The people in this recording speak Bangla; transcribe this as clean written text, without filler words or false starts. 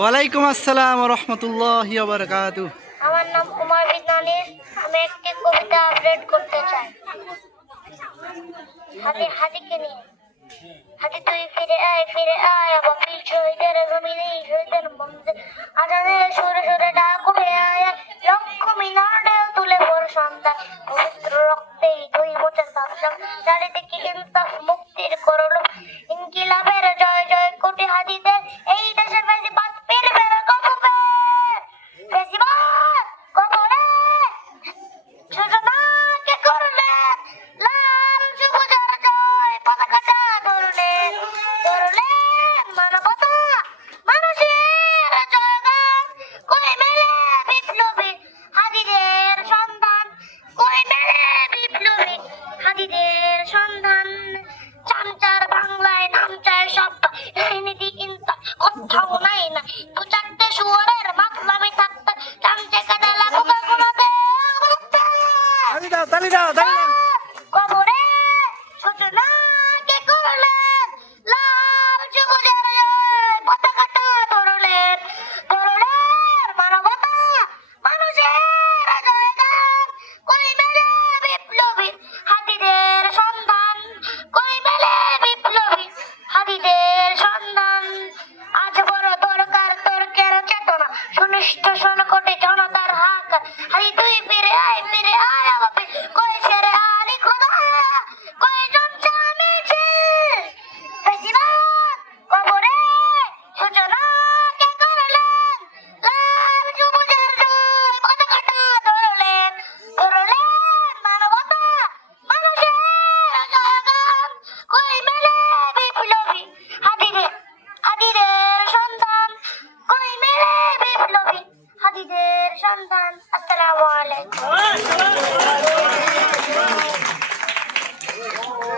ওয়ালাইকুম আসসালাম ওয়া রাহমাতুল্লাহি ওয়া বারাকাতুহু। আমার নাম কুমার বিজ্ঞানী। আমি একটি কবিতা আপডেট করতে চাই। হাতিকে নিয়ে। হাতি তুই ফিরে আয় আবার পীর শহীদের জমিনে শহীদের বন্ধে আজানের সুরে সুরে ডাক উঠে আয় লক্ষ মিনার ঢেউ তুলে ভোর সন্ধ্যা পবিত্র রক্তেই দুই মোচের ভাবসাব চারিদিকে ইনসাফ মুক্তির করলো ইনকিলাবের জয় জয় কোটি হাদিদের এই দেশে বেশিবাদ ফিরবে না কবে বেশিবাদ কবরে সূচনাকে করলেন লাল সবুজের জয় পতাকাটা ধরলেন মানবতা মানুষের জয়গান কই মেলে বিপ্লবী হাদিদের সন্ধান কই মেলে বিপ্লবী হাদিদের সন্ধান চামচার বাংলায় নাম চায় সব নীতি ইনসাফ কোথাও নাই না দু চারটে শুয়ারের মাতলামি থাকতে চামচে কাটালা বোকা গুলোতে তালি দাও কবরে সূচনাকে করলেন লাল সবুজের জয় পতাকাটা ধরলেন মানবতা মানুষের জয়গান কই মেলে বিপ্লবী হাতিদের সন্ধান কই মেলে বিপ্লবী হাতিদের সন্ধান আজ বড় দরকার তর্কের চেতনা সুনিষ্ঠ সনকটে জনতার হাত হারি তুই ফিরে আয় আবাবে কই ছেড়ে আলি খোদা কয়জন জামিছে বেশিবাদ কবরে সূচনাকে করলেন লাল সবুজের জয় পতাকাটা ধরলেন মানবতা মানুষের জয়গান কই মেলে বিপ্লবী হাদিদের সন্ধান কই মেলে বিপ্লবী হাদিদের সন্ধান। আসসালামু আলাইকুম।